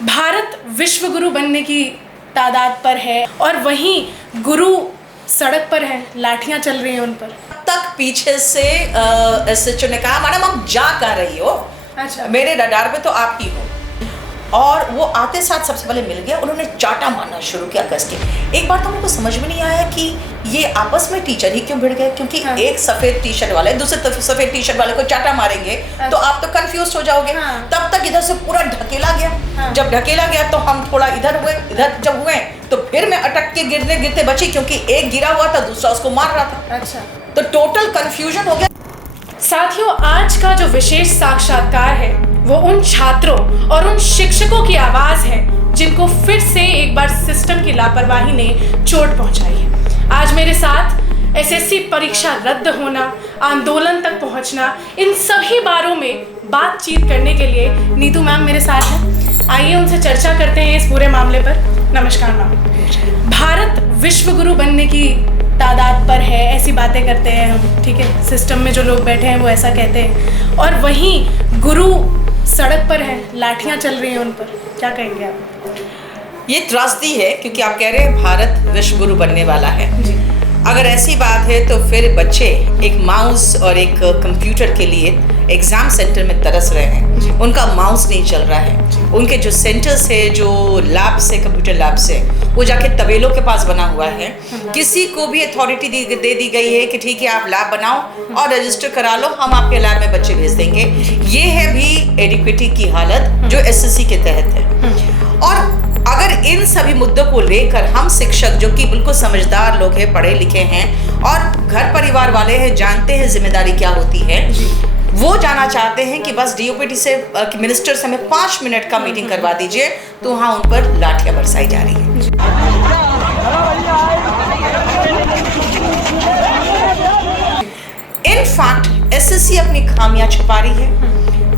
भारत विश्व गुरु बनने की तादाद पर है और वहीं गुरु सड़क पर है, लाठियां चल रही हैं उन पर। तक पीछे से एसएचओ ने कहा मैडम आप जा कर रही हो, अच्छा, मेरे रडार पे तो आप ही हो। और वो आते साथ सबसे पहले मिल गया, उन्होंने चाटा मारना शुरू किया कस के। एक बार तो मुझको समझ में नहीं आया कि ये आपस में टीचर ही क्यों भिड़ गए, क्योंकि हाँ। एक सफेद टी शर्ट वाले दूसरे सफेद टी शर्ट वाले को चाटा मारेंगे तो आप तो कंफ्यूज हो जाओगे। हाँ। तब तक इधर से पूरा ढकेला गया। हाँ। जब ढकेला गया तो हम थोड़ा इधर हुए, इधर जब हुए तो फिर मैं अटक के गिरते बची, क्योंकि एक गिरा हुआ था दूसरा उसको मार रहा था। अच्छा, तो टोटल कंफ्यूजन हो गया। साथियों, आज का जो विशेष साक्षात्कार है वो उन छात्रों और उन शिक्षकों की आवाज है जिनको फिर से एक बार सिस्टम की लापरवाही ने चोट पहुंचाई है। आज मेरे साथ एसएससी परीक्षा रद्द होना, आंदोलन तक पहुंचना, इन सभी बारों में बातचीत करने के लिए नीतू मैम मेरे साथ हैं। आइए उनसे चर्चा करते हैं इस पूरे मामले पर। नमस्कार मैम। भारत विश्व गुरु बनने की तादाद पर है, ऐसी बातें करते हैं हम, ठीक है, सिस्टम में जो लोग बैठे हैं वो ऐसा कहते हैं, और वहीं गुरु सड़क पर है, लाठियां चल रही हैं उन पर, क्या कहेंगे आप? ये त्रासदी है, क्योंकि आप कह रहे हैं भारत विश्व गुरु बनने वाला है। अगर ऐसी बात है तो फिर बच्चे एक माउस और एक कंप्यूटर के लिए एग्जाम सेंटर में तरस रहे हैं। उनका माउस नहीं चल रहा है, उनके जो सेंटर्स है, जो लैब्स है, कंप्यूटर लैब्स है, वो जाके तबेलों के पास बना हुआ है। किसी को भी अथॉरिटी दे दी गई है कि ठीक है आप लैब बनाओ और रजिस्टर करा लो, हम आपके लैब में बच्चे भेज देंगे। ये है भी एडिक्विटी की हालत जो एसएससी के तहत है। और अगर इन सभी मुद्दों को लेकर हम शिक्षक, जो कि बिल्कुल समझदार लोग हैं, पढ़े लिखे हैं और घर परिवार वाले हैं, जानते हैं जिम्मेदारी क्या होती है, वो जाना चाहते हैं कि बस डीओपीटी से मिनिस्टर से हमें 5 मिनट का मीटिंग करवा दीजिए, तो वहाँ उन पर लाठियां बरसाई जा रही है। इनफैक्ट एसएससी अपनी खामियां छुपा रही है।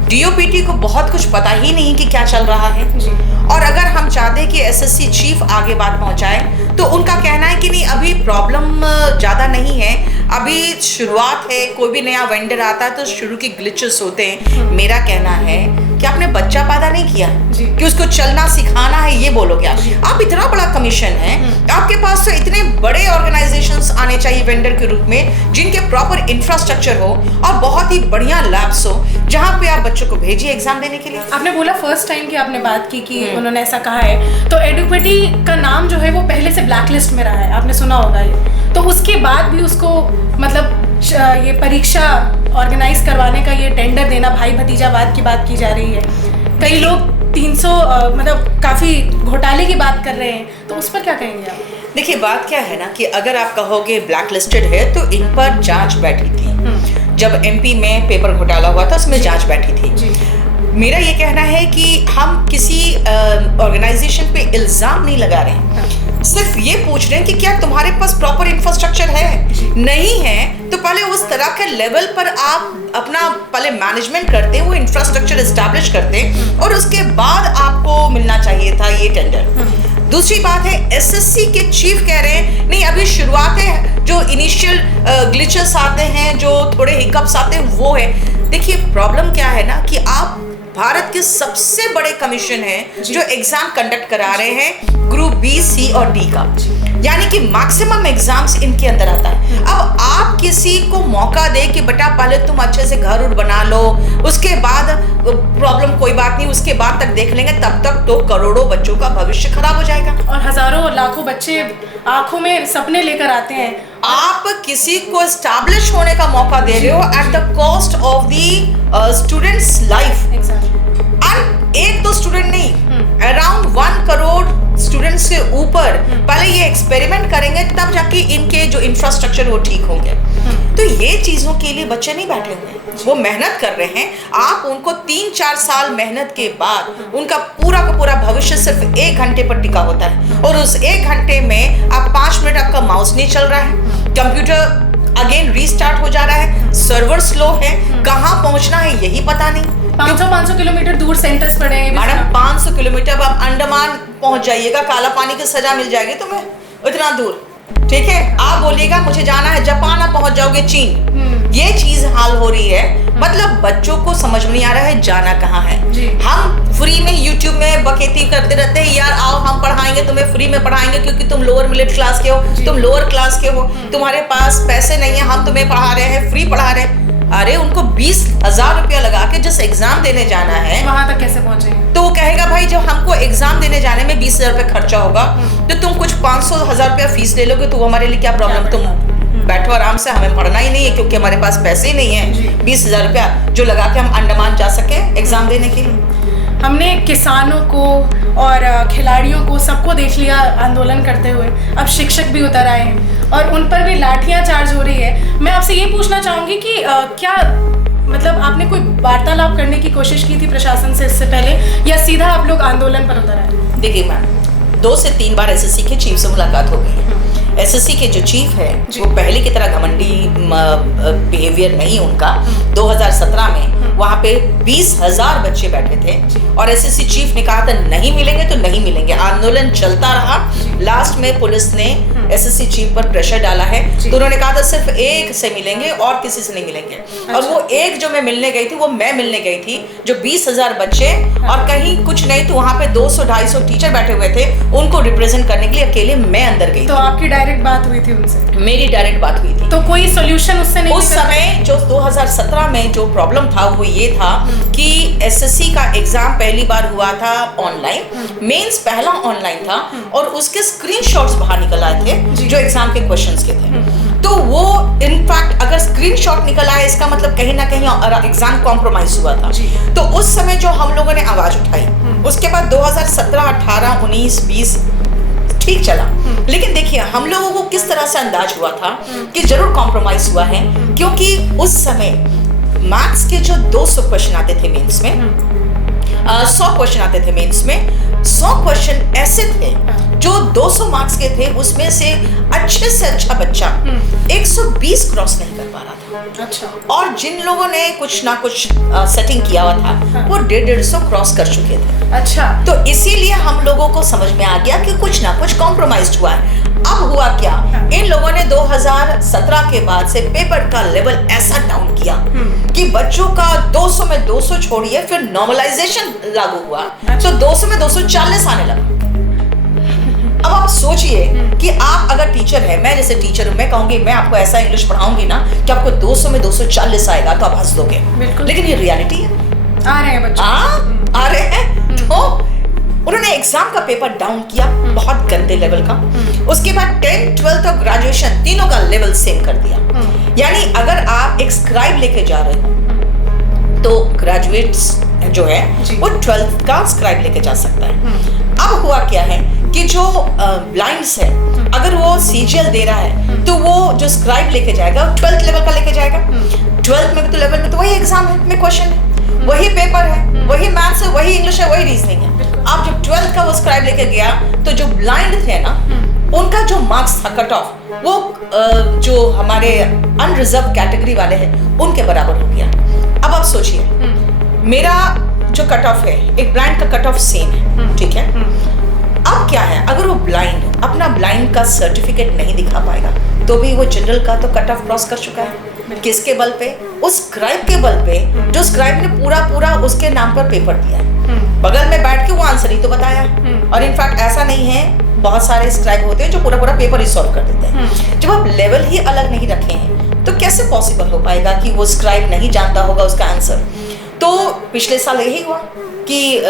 डीओपीटी को बहुत कुछ पता ही नहीं कि क्या चल रहा है। और अगर हम चाहते हैं कि एसएससी चीफ आगे बात पहुंचाए, तो उनका कहना है कि नहीं अभी प्रॉब्लम ज़्यादा नहीं है, अभी शुरुआत है, कोई भी नया वेंडर आता है तो शुरू के ग्लिचेस होते हैं। मेरा कहना है कि आपने बच्चा पैदा नहीं किया कि उसको चलना सिखाना है, ये बोलोगे आप इतना बड़ा कमीशन है, आपके पास तो इतने बड़े ऑर्गेनाइजेशंस आने चाहिए वेंडर के रूप में, जिनके प्रॉपर इंफ्रास्ट्रक्चर हो और बहुत ही बढ़िया लैब्स हो, जहाँ पे आप बच्चों को भेजिए एग्जाम देने के लिए। आपने बोला फर्स्ट टाइम की आपने बात की कि उन्होंने ऐसा कहा है, तो एडुकेटी का नाम जो है वो पहले से ब्लैकलिस्ट में रहा है, आपने सुना होगा ये, तो उसके बाद भी उसको मतलब ये परीक्षा ऑर्गेनाइज करवाने का ये टेंडर देना, भाई भतीजावाद की बात की जा रही है। कई लोग 300 मतलब काफ़ी घोटाले की बात कर रहे हैं, तो उस पर क्या कहेंगे आप? देखिए बात क्या है ना कि अगर आप कहोगे ब्लैकलिस्टेड है तो इन पर जांच बैठी थी। जब एमपी में पेपर घोटाला हुआ था उसमें जांच बैठी थी। मेरा ये कहना है कि हम किसी ऑर्गेनाइजेशन पे इल्ज़ाम नहीं लगा रहे हैं, सिर्फ ये पूछ रहे हैं कि क्या तुम्हारे पास प्रॉपर इंफ्रास्ट्रक्चर है। नहीं है तो पहले उस तरह के लेवल पर आप अपना पहले मैनेजमेंट करते, वो इंफ्रास्ट्रक्चर एस्टैब्लिश करते और उसके बाद आपको मिलना चाहिए था ये टेंडर। दूसरी बात है एसएससी के चीफ कह रहे हैं नहीं अभी शुरुआत है, जो इनिशियल ग्लिचेस आते हैं, जो थोड़े हिकअप्स आते हैं वो है। देखिए प्रॉब्लम क्या है ना कि आप भारत के सबसे बड़े कमीशन है जो एग्जाम कंडक्ट करा रहे हैं ग्रुप बी, सी और डी का, यानी कि मैक्सिमम एग्जाम्स इनके अंदर आता है। अब आप किसी को मौका दे कि बेटा पहले तुम अच्छे से घर उड़ बना लो, उसके बाद प्रॉब्लम कोई बात नहीं, उसके बाद तक देख लेंगे, तब तक तो करोड़ों बच्चों का भविष्य खराब हो जाएगा और हजारों लाखों बच्चे आंखों में सपने लेकर आते हैं। आप किसी को एस्टैब्लिश होने का मौका दे रहे हो at the cost of the students life. And एक दो स्टूडेंट नहीं, अराउंड 1 करोड़ स्टूडेंट्स के ऊपर पहले ये एक्सपेरिमेंट करेंगे, तब जाके इनके जो इंफ्रास्ट्रक्चर वो ठीक होंगे। तो ये चीजों के लिए बच्चे नहीं बैठे हुए, वो मेहनत कर रहे हैं। आप उनको 3-4 साल मेहनत के बाद उनका पूरा का पूरा भविष्य सिर्फ 1 घंटे पर टिका होता है, और उस 1 घंटे में आप 5 मिनट आपका माउस नहीं चल रहा है, कंप्यूटर अगेन रीस्टार्ट हो जा रहा है, सर्वर स्लो है, कहाँ पहुंचना है यही पता नहीं। 500 किलोमीटर दूर सेंटर्स पड़े हैं मैडम, 500 किलोमीटर आप अंडमान पहुंच जाइएगा, काला पानी की सजा मिल जाएगी तुम्हें इतना दूर। ठीक है, आप बोलिएगा मुझे जाना है जापान, आप पहुंच जाओगे चीन। ये चीज हाल हो रही है। मतलब बच्चों को समझ में नहीं आ रहा है जाना कहाँ है। हम फ्री में यूट्यूब में बकेती करते रहते हैं, यार आओ हम पढ़ाएंगे तुम्हें, फ्री में पढ़ाएंगे क्योंकि तुम लोअर मिडिल क्लास के हो, तुम लोअर क्लास के हो, तुम्हारे पास पैसे नहीं है, हम तुम्हें पढ़ा रहे हैं, फ्री पढ़ा रहे हैं। अरे उनको 20,000 रुपया लगा के जिस एग्जाम देने जाना है वहां तक कैसे पहुंचेंगे? तो वो कहेगा भाई जब हमको एग्जाम देने जाने में 20,000 रुपया खर्चा होगा तो तुम कुछ 500,000 रुपया फीस ले लोगे, तो हमारे लिए क्या प्रॉब्लम? तुम बैठो आराम से, हमें पढ़ना ही नहीं है क्योंकि हमारे पास पैसे ही नहीं है 20,000 रुपया जो लगा के हम अंडमान जा सके एग्जाम देने के लिए। हमने किसानों को और खिलाड़ियों को सबको देख लिया आंदोलन करते हुए, अब शिक्षक भी उतर आए हैं और उन पर भी लाठियां चार्ज हो रही है। मैं आपसे ये पूछना चाहूँगी कि क्या मतलब आपने कोई वार्तालाप करने की कोशिश की थी प्रशासन से इससे पहले, या सीधा आप लोग आंदोलन पर उतर आए? देखिए मैम, 2 से 3 बार एसएससी के चीफ से मुलाकात हो गई है। एसएससी के जो चीफ है वो पहले की तरह घमंडी बिहेवियर नहीं उनका। 2017 में वहाँ पे 20,000 बच्चे बैठे थे और एसएससी चीफ ने कहा था नहीं मिलेंगे तो नहीं मिलेंगे। आंदोलन चलता रहा, लास्ट में पुलिस ने एसएससी चीफ पर प्रेशर डाला है तो उन्होंने कहा था सिर्फ एक से मिलेंगे और किसी से नहीं मिलेंगे। और वो एक जो मैं मिलने गई थी वो मैं मिलने गई थी जो 20,000 बच्चे और कहीं कुछ नहीं तो वहाँ पे 200-250 टीचर बैठे हुए थे, उनको रिप्रेजेंट करने के लिए अकेले मैं अंदर गई। तो आपकी डायरेक्ट बात हुई थी उनसे? मेरी डायरेक्ट बात हुई थी। तो कोई सोल्यूशन उससे नहीं? उस समय जो 2017 में जो प्रॉब्लम था वो ये था कि एसएससी का एग्जाम पहली बार हुआ था ऑनलाइन, मेंस पहला ऑनलाइन था और उसके स्क्रीनशॉट्स बाहर निकल आए थे जो एग्जाम के क्वेश्चंस के थे। तो वो इनफैक्ट अगर स्क्रीनशॉट निकल आया इसका मतलब कहीं ना कहीं एग्जाम कॉम्प्रोमाइज हुआ था। तो उस समय जो हम लोगों ने आवाज उठाई, उसके बाद 2017, 18, 19, 20 ठीक चला। लेकिन देखिए हम लोगों को किस तरह से अंदाज हुआ था कि जरूर कॉम्प्रोमाइज हुआ है, क्योंकि उस समय मैथ्स के जो 200 क्वेश्चन आते थे मेंस में, 100 क्वेश्चन आते थे मेंस में, 100 क्वेश्चन ऐसे थे जो 200 मार्क्स के थे, उसमें से अच्छे से अच्छा बच्चा 120 क्रॉस नहीं कर पा रहा था। अच्छा। और जिन लोगों ने कुछ ना कुछ सेटिंग किया हुआ था वो 150 क्रॉस कर चुके थे। अच्छा। तो इसीलिए हम लोगों को समझ में आ गया कि कुछ ना कुछ कॉम्प्रोमाइज हुआ है। अब हुआ क्या, इन लोगों ने 2017 के बाद से पेपर का लेवल ऐसा डाउन किया कि बच्चों का 200 में 200 छोड़िए, फिर नॉर्मलाइजेशन लागू हुआ तो 200 में 240 आने लगा। अब आप सोचिए कि आप अगर टीचर है, मैं जैसे टीचर हूं, मैं कहूंगी मैं आपको ऐसा इंग्लिश पढ़ाऊंगी ना कि आपको 200 में 240 आएगा तो आप हंस दोगे, लेकिन ये रियलिटी है। आ रहे हैं बच्चे, आ रहे हैं। तो उन्होंने एग्जाम का पेपर डाउन किया बहुत गंदे लेवल का। उसके बाद 10th, 12th और ग्रेजुएशन तीनों का लेवल सेम कर दिया। यानी अगर आप एक स्क्राइब लेके जा रहे हो तो ग्रेजुएट्स जो है वो 12th का स्क्राइब लेके जा सकता है। अब हुआ क्या है कि जो ब्लाइंड्स है, अगर वो सीजीएल दे रहा है तो वो जो स्क्राइब लेके जाएगा 12th लेवल का लेके जाएगा। 12th में भी तो लेवल में तो वही एग्जाम है, में क्वेश्चन है, वही पेपर है, वही मैथ्स है, वही इंग्लिश है, वही रीजनिंग है। आप जब 12th का वो स्क्राइब लेके गया तो जो ब्लाइंड थे ना उनका जो मार्क्स था कट ऑफ वो जो हमारे अनरिजर्व कैटेगरी वाले हैं उनके बराबर हो गया। अब आप सोचिए, मेरा जो कट ऑफ है एक ब्लाइंड का कट ऑफ सेम है, ठीक है। अब क्या है, अगर वो ब्लाइंड अपना ब्लाइंड का सर्टिफिकेट नहीं दिखा पाएगा तो भी वो जनरल का तो कट ऑफ क्रॉस कर चुका है। किसके बल पे? उस स्क्राइब के बल पे जो स्क्राइब ने पूरा उसके नाम पर पेपर दिया है, बगल में बैठ के वो आंसर ही तो बताया। और इनफैक्ट ऐसा नहीं है, बहुत सारे स्क्राइब होते हैं जो पूरा पेपर ही सॉल्व कर देते हैं। जब आप लेवल ही अलग नहीं रखे हैं तो कैसे पॉसिबल हो पाएगा कि वो स्क्राइब नहीं जानता होगा उसका आंसर। तो पिछले साल यही हुआ कि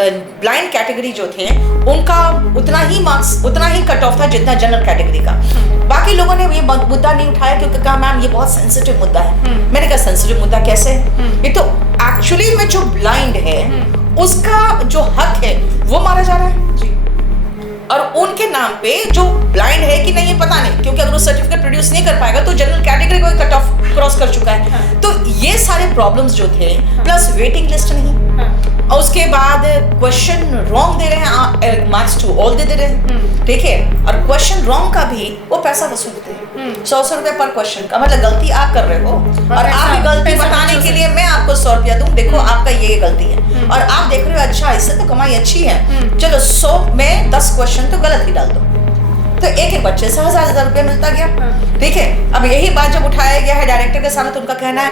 ब्लाइंड कैटेगरी जो थे उनका उतना ही मार्क्स, उतना ही कट ऑफ था जितना जनरल कैटेगरी का। बाकी लोगों ने ये मुद्दा नहीं उठाया क्योंकि कहा मैम ये बहुत सेंसिटिव मुद्दा है। मैंने कहा सेंसिटिव मुद्दा कैसे है? ये तो एक्चुअली में जो ब्लाइंड है उसका जो हक है वो मारा जा रहा है और उनके नाम पे जो ब्लाइंड है कि नहीं ये पता नहीं, क्योंकि अगर वो सर्टिफिकेट प्रोड्यूस नहीं कर पाएगा तो जनरल कैटेगरी को कट ऑफ क्रॉस कर चुका है। तो ये सारे प्रॉब्लम्स जो थे, प्लस वेटिंग लिस्ट नहीं, और उसके बाद क्वेश्चन रॉन्ग दे रहे हैं, मार्क्स टू ऑल दे रहे हैं, ठीक है। और क्वेश्चन रॉन्ग का भी वो पैसा वसूलते हैं 100 रुपए पर क्वेश्चन का। मतलब गलती आप कर रहे हो और आप गलती बताने के लिए मैं आपको 100 रुपया दूं, देखो आपका ये गलती है और आप देख रहे हो अच्छा इससे तो कमाई अच्छी है, चलो 100 में 10 क्वेश्चन तो गलत ही डाल दो। तो एक एक बच्चे से 1000 रुपया मिलता गया। ठीक है, अब यही बात जब उठाया गया है डायरेक्टर के सामने तो उनका कहना है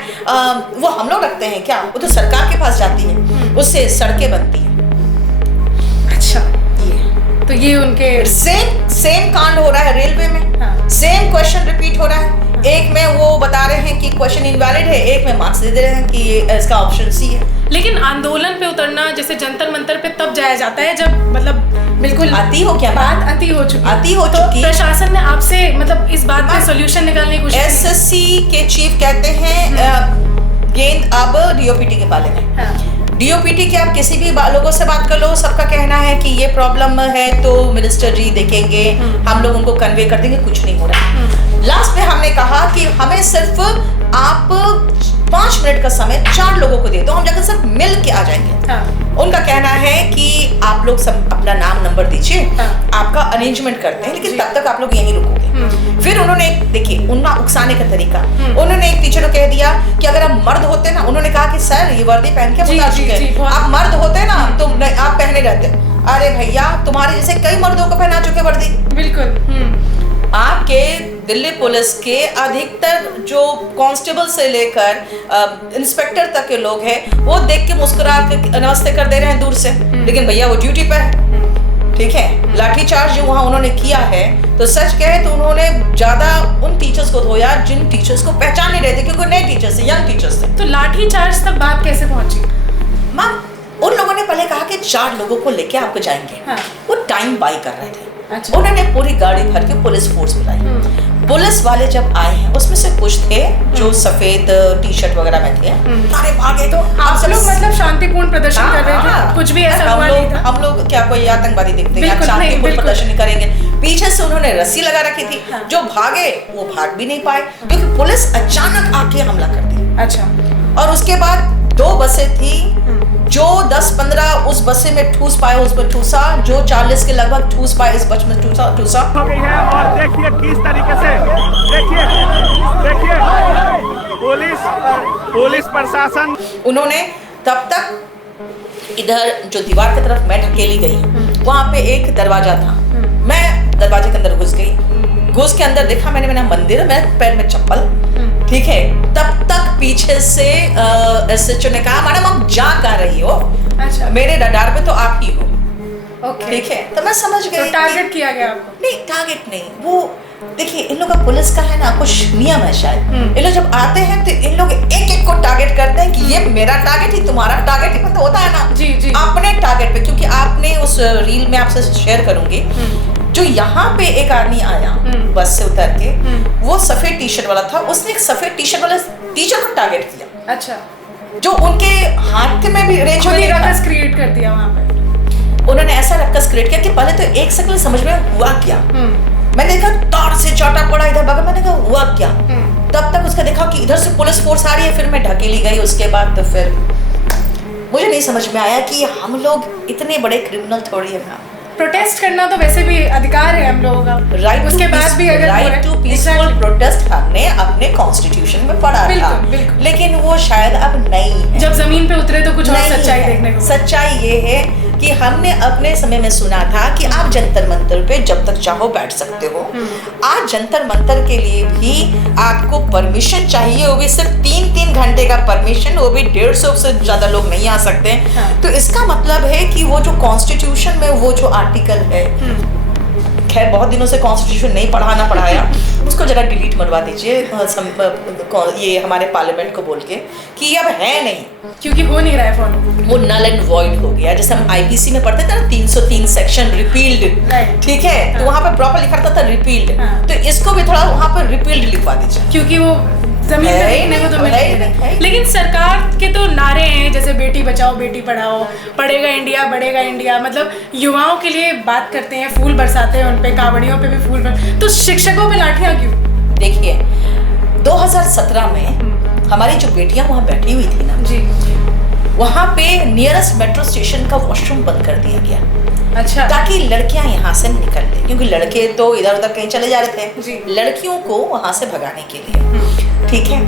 वो हम लोग रखते हैं क्या, वो तो सरकार के पास जाती है, उससे सड़कें बनती हैं। अच्छा, तो ये उनके सेम कांड हो रहा है रेलवे में। सेम क्वेश्चन रिपीट हो रहा है। एक में वो बता रहे हैं कि क्वेश्चन इनवैलिड है, एक में मार्क्स दे रहे हैं कि इसका ऑप्शन सी है। लेकिन आंदोलन पे उतरना जैसे जंतर मंतर पे तब जाया जाता है जब मतलब बिल्कुल आती हो क्या बात आती हो चुकी। प्रशासन ने आपसे मतलब इस बात पे सॉल्यूशन निकालने की कोशिश। एसएससी के चीफ कहते हैं गेंद अब डीओपीटी के बारे में। डीओपीटी के आप किसी भी लोगों से बात कर लो, सबका कहना है कि ये प्रॉब्लम है तो मिनिस्टर जी देखेंगे, हम लोग उनको कन्वे कर देंगे, कुछ नहीं हो रहा। लास्ट में हमने कहा कि हमें सिर्फ आप 5 मिनट का समय 4 लोगों को दे दो, हम जाकर सब मिल के आ जाएंगे। उनका कहना है कि आप लोग सब अपना नाम नंबर दीजिए, आपका अरेंजमेंट करते हैं, लेकिन तब तक आप लोग यहीं रुकोगे। फिर उन्होंने देखिए उनका उकसाने का तरीका, उन्होंने एक टीचर को कह दिया कि अगर आप मर्द होते ना, उन्होंने कहा कि सर ये वर्दी पहन के बता चुके हैं, आप मर्द होते ना तो आप पहने रहते। अरे भैया तुम्हारे जैसे कई मर्दों को पहना चुके वर्दी। बिल्कुल। आपके दिल्ली पुलिस के अधिकतर जो कांस्टेबल से लेकर इंस्पेक्टर तक के लोग हैं वो देख के मुस्कुरा के नमस्ते कर दे रहे हैं दूर से, लेकिन भैया वो ड्यूटी पे है। ठीक है, लाठीचार्ज जो वहाँ उन्होंने किया है तो सच कहे तो उन्होंने ज्यादा उन टीचर्स को धोया जिन टीचर्स को पहचान नहीं रहे थे, क्योंकि नए टीचर्स थे, यंग टीचर्स थे। तो लाठीचार्ज तक बात कैसे पहुंची? मैम उन लोगों ने पहले कहा कि 4 लोगों को लेके आपको जाएंगे। वो टाइम बाई कर रहे थे। अच्छा। उन्होंने पूरी गाड़ी भर के पुलिस फोर्स बुलाई। पुलिस वाले जब आए हैं उसमें से कुछ थे जो सफेद टी शर्ट वगैरह में थे, सारे भागे। तो आप लोग मतलब शांतिपूर्ण प्रदर्शन कर रहे थे? कुछ भी ऐसा हुआ नहीं था? हम लोग क्या कोई आतंकवादी दिखते हैं, शांतिपूर्ण प्रदर्शन नहीं करेंगे। पीछे से उन्होंने रस्सी लगा रखी थी, जो भागे वो भाग भी नहीं पाए क्योंकि पुलिस अचानक आके हमला कर दी। अच्छा। और उसके बाद 2 बसें थी, जो 10-15 उस बसे में ठूस पाए उस पर ठूसा, जो 40 के लगभग ठूस पाए इस बस में ठूसा हो गई है। और देखिए किस तरीके से देखिए पुलिस प्रशासन, उन्होंने तब तक इधर जो दीवार की तरफ मैं ढकेली गई वहां पे एक दरवाजा था, मैं दरवाजे के अंदर घुस के अंदर देखा मैंने मेरा मंदिर, मेरे पैर में चप्पल। ठीक है, तब तक पीछे से एसएचओ ने कहा मैडम आप जा कर रही हो। अच्छा। मेरे रडार पे तो आप ही हो। ओके। ठीक है, तो मैं समझ गई। तो टारगेट किया गया आपको? नहीं, टारगेट नहीं, वो देखिए इन लोगों का पुलिस का है ना कुछ नियम है शायद। इन लोग जब आते हैं तो इन लोग एक को टारगेट करते हैं कि ये मेरा टारगेट ही तुम्हारा टारगेट ही, मतलब होता है ना जी जी अपने टारगेट पे। क्योंकि आपने उस रील में आपसे शेयर करूंगी, जो यहाँ पे एक आदमी आया बस से उतर के, वो सफेद टी शर्ट वाला था, उसने एक सफेद टी शर्ट वाला टीचर को टारगेट किया। अच्छा। जो उनके हाथ में भी रेंज रकस क्रिएट कर दिया वहाँ पे। उन्होंने ऐसा रकस क्रिएट किया कि पहले तो एक सेकंड समझ में हुआ क्या। मैंने देखा तार से चाटा पड़ा इधर बगल, मैंने कहा हुआ क्या। तब तक उसका देखा कि इधर से पुलिस फोर्स आ रही है, फिर मैं ढकेली गई। उसके बाद तो फिर मुझे नहीं समझ में आया कि हम लोग इतने बड़े क्रिमिनल थोड़ी है। प्रोटेस्ट करना तो वैसे भी अधिकार है हम लोगों का, राइट। उसके बाद भी अगर राइट टू पीसफुल प्रोटेस्ट हमने अपने कॉन्स्टिट्यूशन में पढ़ा था, लेकिन वो शायद अब नहीं है। जब जमीन पे उतरे तो कुछ और सच्चाई देखने को। सच्चाई ये है कि हमने अपने समय में सुना था कि आप जंतर मंतर पे जब तक चाहो बैठ सकते हो। आज जंतर मंतर के लिए भी आपको परमिशन चाहिए, वो भी सिर्फ 3-3 घंटे का परमिशन, वो भी 150 से ज्यादा लोग नहीं आ सकते। तो इसका मतलब है कि वो जो कॉन्स्टिट्यूशन में वो जो आर्टिकल है, खैर बहुत दिनों से कॉन्स्टिट्यूशन नहीं पढ़ाया, उसको जरा डिलीट मरवा दीजिए ये हमारे पार्लियामेंट को बोल के कि अब है नहीं, क्योंकि हो नहीं रहा है फॉलो, वो नल एंड वॉइड हो गया। जैसे हम आईपीसी में पढ़ते थे ना 303 सेक्शन रिपील्ड, ठीक है, तो वहाँ पे प्रॉपर लिखा रहता था रिपील्ड, तो इसको भी थोड़ा वहाँ पर रिपील्ड लिखवा दीजिए, क्योंकि वो जमीन पे देखने को तो मिलेगा। लेकिन सरकार के तो नारे हैं जैसे बेटी बचाओ बेटी पढ़ाओ, पढ़ेगा इंडिया बढ़ेगा इंडिया, मतलब युवाओं के लिए बात करते हैं, फूल बरसाते हैं उन पे, कावड़ियों पे भी फूल तो शिक्षकों पे लाठियां क्यों? देखिए 2017 में हमारी जो बेटियां वहाँ बैठी हुई थी ना जी, वहाँ पे नियरेस्ट मेट्रो स्टेशन का वॉशरूम बंद कर दिया गया। अच्छा। ताकि लड़कियां यहाँ से निकल ले, क्योंकि लड़के तो इधर उधर कहीं चले जा रहे थे जी। लड़कियों को वहाँ से भगाने के लिए, ठीक है।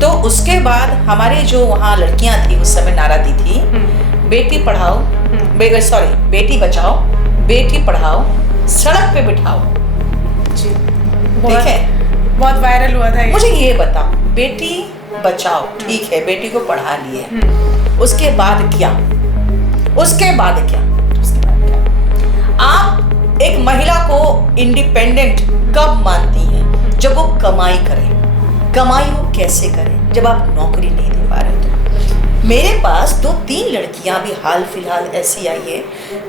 तो उसके बाद हमारे जो वहाँ लड़कियां थी उस समय नारा दी थी, बेटी पढ़ाओ बेटी बचाओ बेटी पढ़ाओ सड़क पे बिठाओ, जी, ठीक है, बहुत वायरल हुआ था ये। मुझे ये बताओ, बेटी बचाओ, ठीक है, बेटी को पढ़ा लिए, उसके बाद क्या? उसके बाद क्या? आप एक महिला को इंडिपेंडेंट कब मानती हैं? जब वो कमाई करे। कमाई वो कैसे करे? जब आप नौकरी नहीं दे पा रहे तो। मेरे पास 2-3 लड़कियां भी हाल फिलहाल ऐसी आई है।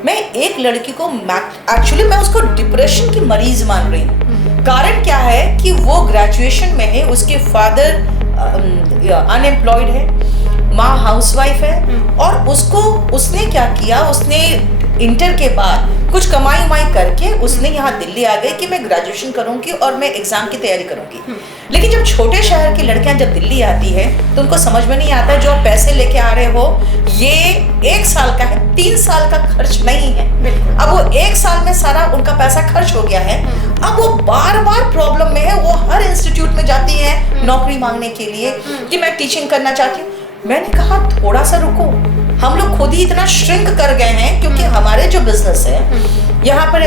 मैं एक लड़की को एक्चुअली मैं उसको डिप्रेशन की मरीज मान रही हूँ। कारण क्या है कि वो ग्रेजुएशन में है, उसके फादर अनएम्प्लॉयड है, माँ हाउसवाइफ है, और उसने क्या किया, उसने इंटर के बाद कुछ कमाई उमाई करके उसने यहाँ दिल्ली आ गई कि मैं ग्रेजुएशन करूंगी और मैं एग्जाम की तैयारी करूंगी। लेकिन जब छोटे शहर की लड़कियां जब दिल्ली आती है तो उनको समझ में नहीं आता, जो पैसे लेके आ रहे हो ये 1 साल का है, 3 साल का खर्च नहीं है। अब वो 1 साल में सारा उनका पैसा खर्च हो गया है। अब वो बार बार प्रॉब्लम में है। वो हर इंस्टीट्यूट में जाती है नौकरी मांगने के लिए कि मैं टीचिंग करना चाहती हूँ। मैंने कहा थोड़ा सा रुको, हम लोग खुद ही इतना श्रिंक कर गए हैं, क्योंकि हमारे जो बिजनेस है यहाँ पर,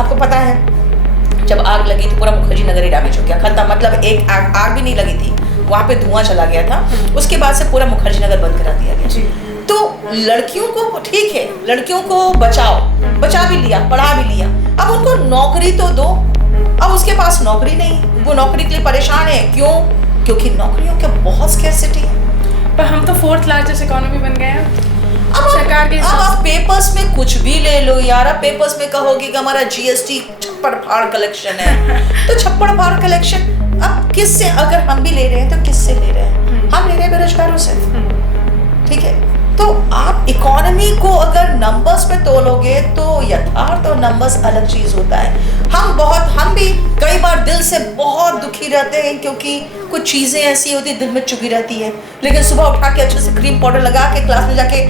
आपको पता है जब आग लगी तो पूरा मुखर्जी नगर ही डैमेज हो गया, खत्म। मतलब एक आग भी नहीं लगी थी, वहां पे धुआं चला गया था। उसके बाद से पूरा मुखर्जी नगर बंद करा दिया गया। तो लड़कियों को ठीक है, लड़कियों को बचा भी लिया, पढ़ा भी लिया, अब उनको नौकरी तो दो। अब उसके पास नौकरी नहीं, वो नौकरी के लिए परेशान है। क्यों? क्योंकि नौकरियों की बहुत स्कैर्सिटी है। पर हम तो 4th लार्जेस्ट इकोनॉमी बन गए हैं सरकार के। अब आप पेपर्स में कुछ भी ले लो यार, आप पेपर्स में कहोगे कि हमारा जीएसटी छप्पड़ फाड़ कलेक्शन है तो छप्पड़ फाड़ कलेक्शन अब किससे? अगर हम भी ले रहे हैं तो किससे ले रहे हैं? हम ले रहे हैं बेरोजगारों से। ठीक है, तो आप इकोनॉमी को अगर नंबर्स में तोलोगे तो यथार्थ और नंबर्स अलग चीज होता है। हम भी कई बार दिल से बहुत दुखी रहते हैं, क्योंकि कुछ चीजें ऐसी होती दिल में चुभी रहती है। लेकिन सुबह उठा के अच्छे से क्रीम पाउडर लगा के क्लास में जाके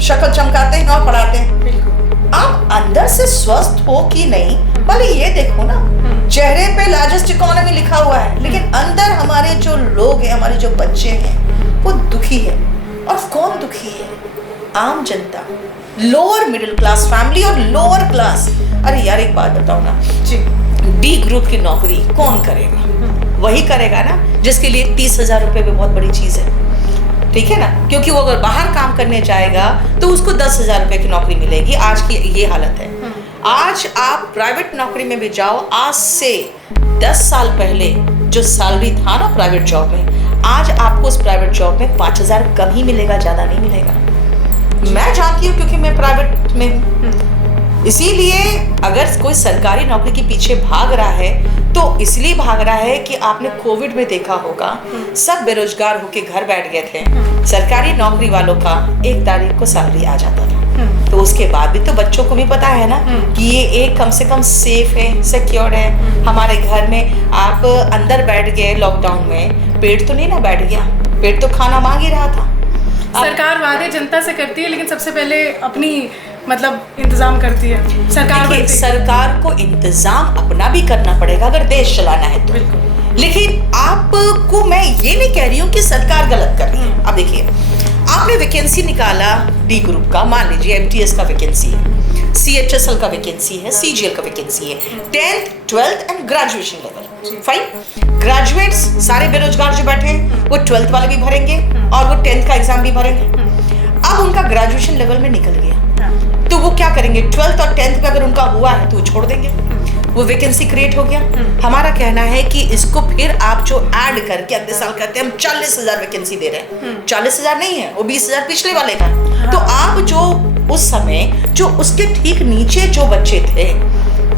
शक्ल चमकाते हैं और पढ़ाते हैं। आप अंदर से स्वस्थ हो कि नहीं, भले ये देखो ना, चेहरे पे लार्जेस्ट इकोनॉमी लिखा हुआ है, लेकिन अंदर हमारे जो लोग हैं, हमारे जो बच्चे हैं, वो दुखी है। और कौन दुखी है? आम जनता, लोअर मिडिल क्लास फैमिली और लोअर क्लास। अरे यार एक बात बताओ ना जी, डी ग्रुप की नौकरी कौन करेगा? वही करेगा ना जिसके लिए 30,000 रुपए भी बहुत बड़ी चीज है। ठीक है ना, क्योंकि वो अगर बाहर काम करने जाएगा तो उसको 10,000 रुपए की नौकरी मिलेगी। आज की ये हालत है। आज आप प्राइवेट नौकरी में भी जाओ, आज से 10 साल पहले जो सैलरी था ना प्राइवेट जॉब में, आज आपको उस प्राइवेट जॉब में 5,000 कम ही मिलेगा, ज्यादा नहीं मिलेगा। मैं जानती हूँ क्योंकि मैं प्राइवेट में हूँ। इसीलिए अगर कोई सरकारी नौकरी के पीछे भाग रहा है तो इसलिए भाग रहा है कि आपने कोविड में देखा होगा, सब बेरोजगार होके घर बैठ गए थे। सरकारी नौकरी वालों का 1 तारीख को सैलरी आ जाता था, तो उसके बाद भी तो बच्चों को भी पता है ना कि ये एक कम से कम सेफ है, सिक्योर है। हमारे घर में आप अंदर बैठ गए लॉकडाउन में, पेट तो नहीं ना बैठ गया, पेट तो खाना मांग ही रहा था। सरकार वादे जनता से करती है, लेकिन सबसे पहले अपनी इंतजाम करती है सरकार को इंतजाम अपना भी करना पड़ेगा अगर देश चलाना है तो। लेकिन आपको मैं ये नहीं कह रही हूँ कि सरकार गलत कर रही है। अब देखिए, आपने वैकेंसी निकाला डी ग्रुप का, मान लीजिए एमटीएस का वैकेंसी है, सीएचएसएल का वैकेंसी है, सीजीएल का वैकेंसी है, 10th, 12th and graduation level. Fine, graduates सारे बेरोजगार जो बैठे हैं वो 12th वाले भी भरेंगे और वो 10th का एग्जाम भी भरेंगे। अब उनका ग्रेजुएशन लेवल में निकल गया तो वो क्या करेंगे? 12th और 10th पे अगर उनका हुआ है तो वो छोड़ देंगे, वो वैकेंसी क्रिएट हो गया। हमारा कहना है कि इसको फिर आप जो ऐड करके अगले साल कहते हैं हम 40,000 वैकेंसी दे रहे हैं, 40,000 नहीं है, वो 20,000 पिछले वाले का। तो आप जो उस समय जो उसके ठीक नीचे जो बच्चे थे,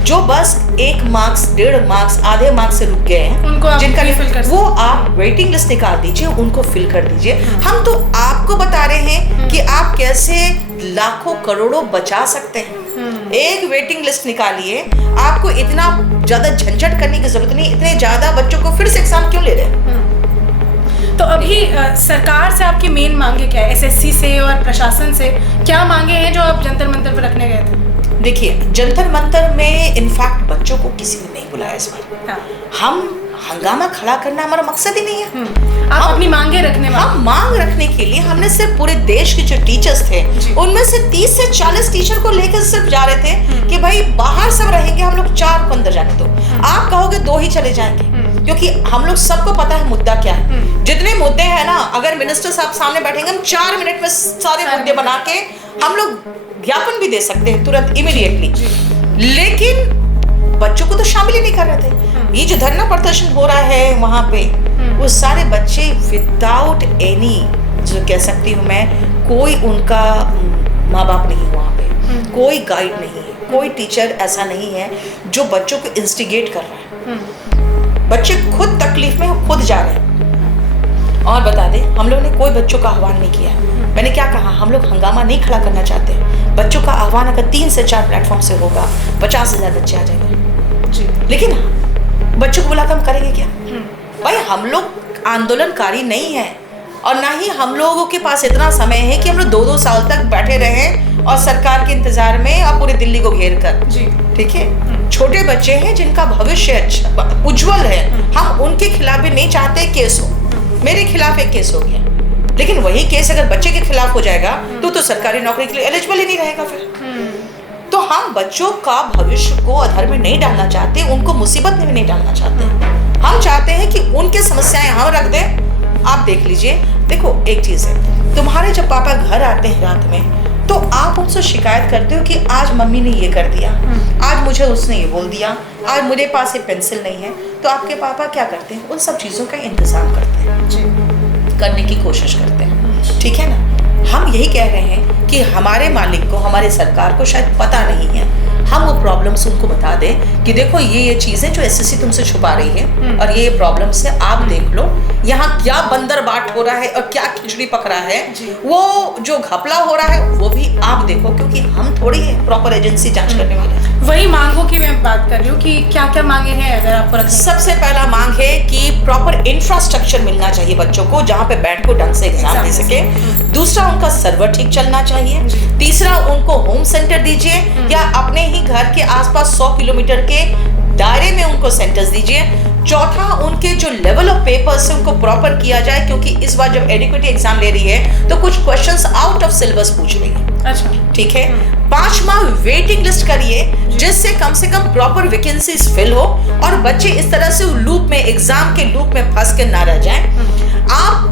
जो बस 1 मार्क्स 1.5 मार्क्स आधे मार्क्स से रुक गए हैं, उनको जिनका वो आप वेटिंग लिस्ट निकाल दीजिए, उनको फिल कर दीजिए। हम तो आपको बता रहे हैं कि आप कैसे लाखों करोड़ों बचा सकते हैं। एक वेटिंग लिस्ट निकालिए, आपको इतना ज्यादा झंझट करने की जरूरत नहीं। इतने ज्यादा बच्चों को फिर से एग्जाम क्यों ले रहे हैं? तो अभी सरकार से आपकी मेन मांगे क्या है? एसएससी से और प्रशासन से क्या मांगे हैं जो आप जंतर मंतर पर रखने गए थे? देखिए, जंतर मंतर में इनफैक्ट बच्चों को किसी ने नहीं बुलाया इस बार। हाँ। हम हंगामा खड़ा करना हमारा मकसद ही नहीं है। आप अपनी मांगे रखने वाले। हम मांग रखने के लिए हमने सिर्फ पूरे देश के जो टीचर्स थे उनमें से 30 से 40 टीचर को लेकर सिर्फ जा रहे थे कि भाई बाहर सब रहेंगे, हम लोग 4 को अंदर जाने दो। आप कहोगे 2 ही चले जाएंगे, क्योंकि हम लोग सबको पता है मुद्दा क्या है। जितने मुद्दे हैं ना, अगर मिनिस्टर साहब सामने बैठेंगे, हम 4 मिनट में सारे मुद्दे बना के हम लोग ज्ञापन भी दे सकते हैं तुरंत, इमीडिएटली। लेकिन बच्चों को तो शामिल ही नहीं कर रहे थे। ये जो धरना प्रदर्शन हो रहा है वहां पे, वो सारे बच्चे विदाउट एनी, जो कह सकती हूँ मैं, कोई उनका माँ बाप नहीं वहाँ पे, कोई गाइड नहीं है, कोई टीचर ऐसा नहीं है जो बच्चों को इंस्टिगेट कर रहा है। बच्चे खुद तकलीफ में खुद जा रहे हैं। और बता दे, हम लोग ने कोई बच्चों का आह्वान नहीं किया। मैंने क्या कहा, हम लोग हंगामा नहीं खड़ा करना चाहते। बच्चों का आह्वान अगर 3 से 4 प्लेटफॉर्म से होगा, 50 से ज़्यादा बच्चे आ जाएंगे। लेकिन बच्चों को बुलाकर हम करेंगे क्या? भाई हम लोग आंदोलनकारी नहीं है, और ना ही हम लोगों के पास इतना समय है कि हम लोग 2-2 साल तक बैठे रहें और सरकार के इंतजार में और पूरी दिल्ली को घेर कर। ठीक है, छोटे बच्चे हैं जिनका भविष्य उज्जवल है, हम उनके खिलाफ भी नहीं चाहते केस हो। मेरे खिलाफ एक केस हो गया, लेकिन वही केस अगर बच्चे के खिलाफ हो जाएगा तो सरकारी नौकरी के लिए एलिजिबल ही नहीं रहेगा फिर। तो हम बच्चों का भविष्य को अधर में नहीं डालना चाहते, उनको मुसीबत में भी नहीं डालना चाहते। हम चाहते हैं कि उनके समस्याएं हम रख दें। आप देख लीजिए, देखो एक चीज है, तुम्हारे जब पापा घर आते हैं रात में, तो आप उनसे शिकायत करते हो कि आज मम्मी ने ये कर दिया, आज मुझे उसने ये बोल दिया, आज मेरे पास ये पेंसिल नहीं है। तो आपके पापा क्या करते हैं? उन सब चीज़ों का इंतजाम करते हैं, करने की कोशिश करते हैं। ठीक है ना? हम यही कह रहे हैं कि हमारे मालिक को, हमारे सरकार को शायद पता नहीं है, हम वो प्रॉब्लम्स उनको बता दें कि देखो ये चीज़ें जो एसएससी तुमसे छुपा रही है, और ये प्रॉब्लम्स है, आप देख लो यहाँ क्या बंदर बाट हो रहा है और क्या खिचड़ी पक रहा है, वो जो घपला हो रहा है वो भी आप देखो, क्योंकि हम थोड़ी प्रॉपर एजेंसी जांच करने वाले हैं। वही मांगों की मैं बात कर रही हूँ कि क्या क्या मांगे हैं अगर आपको रखें। सबसे पहला मांग है कि प्रॉपर इंफ्रास्ट्रक्चर मिलना चाहिए बच्चों को, जहाँ पे बैठ को ढंग से एग्जाम दे सके। दूसरा, उनका सर्वर ठीक चलना चाहिए। तीसरा, उनको होम सेंटर दीजिए, या अपने ही घर के आसपास 100 किलोमीटर के दायरे में उनको सेंटर्स दीजिए। चौथा, उनके जो लेवल ऑफ पेपर्स है उनको प्रॉपर किया जाए, क्योंकि इस बार जब एडिक्वेटी एग्जाम ले रही है तो कुछ क्वेश्चंस आउट ऑफ सिलेबस पूछ रही है। अच्छा, ठीक है। 5वां, वेटिंग लिस्ट करिए, जिससे कम से कम प्रॉपर वैकेंसीज फिल हो और बच्चे इस तरह से लूप में, एग्जाम के लूप में फंस के ना रह जाएं। आप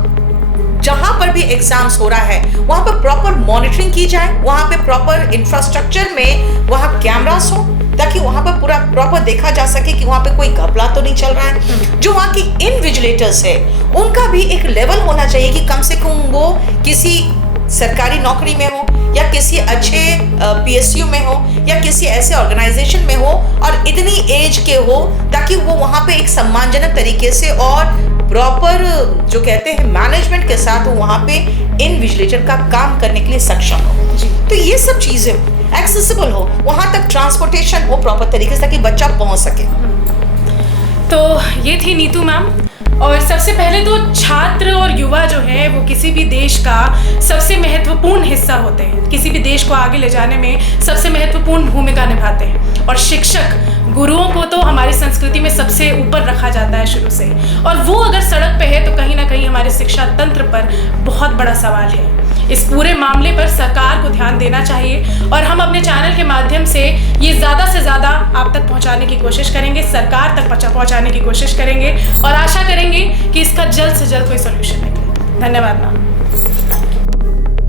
जहां पर भी एग्जाम्स हो रहा है वहां पर प्रॉपर मॉनिटरिंग की जाए, वहां पे प्रॉपर इंफ्रास्ट्रक्चर में वहां कैमरास हो, ताकि वहां पर पूरा प्रॉपर देखा जा सके कि वहां पे कोई घपला तो नहीं चल रहा है। जो वहां की इनविजिलेटर्स है उनका भी एक लेवल होना चाहिए कि कम से कम वो किसी सरकारी नौकरी में हो, या किसी अच्छे PSU में हो, या किसी ऐसे ऑर्गेनाइजेशन में हो, और इतनी एज के हो ताकि वो वहां पे एक सम्मानजनक तरीके से और प्रॉपर जो कहते हैं मैनेजमेंट के साथ वो वहां पे इनविजिलेटर का काम करने के लिए सक्षम हो। तो ये सब चीजें एक्सेसिबल हो, वहां तक ट्रांसपोर्टेशन हो प्रॉपर तरीके से ताकि बच्चा पहुंच सके। तो ये थी नीतू मैम। और सबसे पहले तो छात्र और युवा जो है वो किसी भी देश का सबसे महत्वपूर्ण हिस्सा होते हैं, किसी भी देश को आगे ले जाने में सबसे महत्वपूर्ण भूमिका निभाते हैं। और शिक्षक, गुरुओं को तो हमारी संस्कृति में सबसे ऊपर रखा जाता है शुरू से, और वो अगर सड़क पे है तो कहीं ना कहीं हमारे शिक्षा तंत्र पर बहुत बड़ा सवाल है। इस पूरे मामले पर सरकार को ध्यान देना चाहिए, और हम अपने चैनल के माध्यम से ये ज़्यादा से ज़्यादा आप तक पहुंचाने की कोशिश करेंगे, सरकार तक पहुंचाने की कोशिश करेंगे, और आशा करेंगे कि इसका जल्द से जल्द कोई सोल्यूशन निकले। धन्यवाद मैम।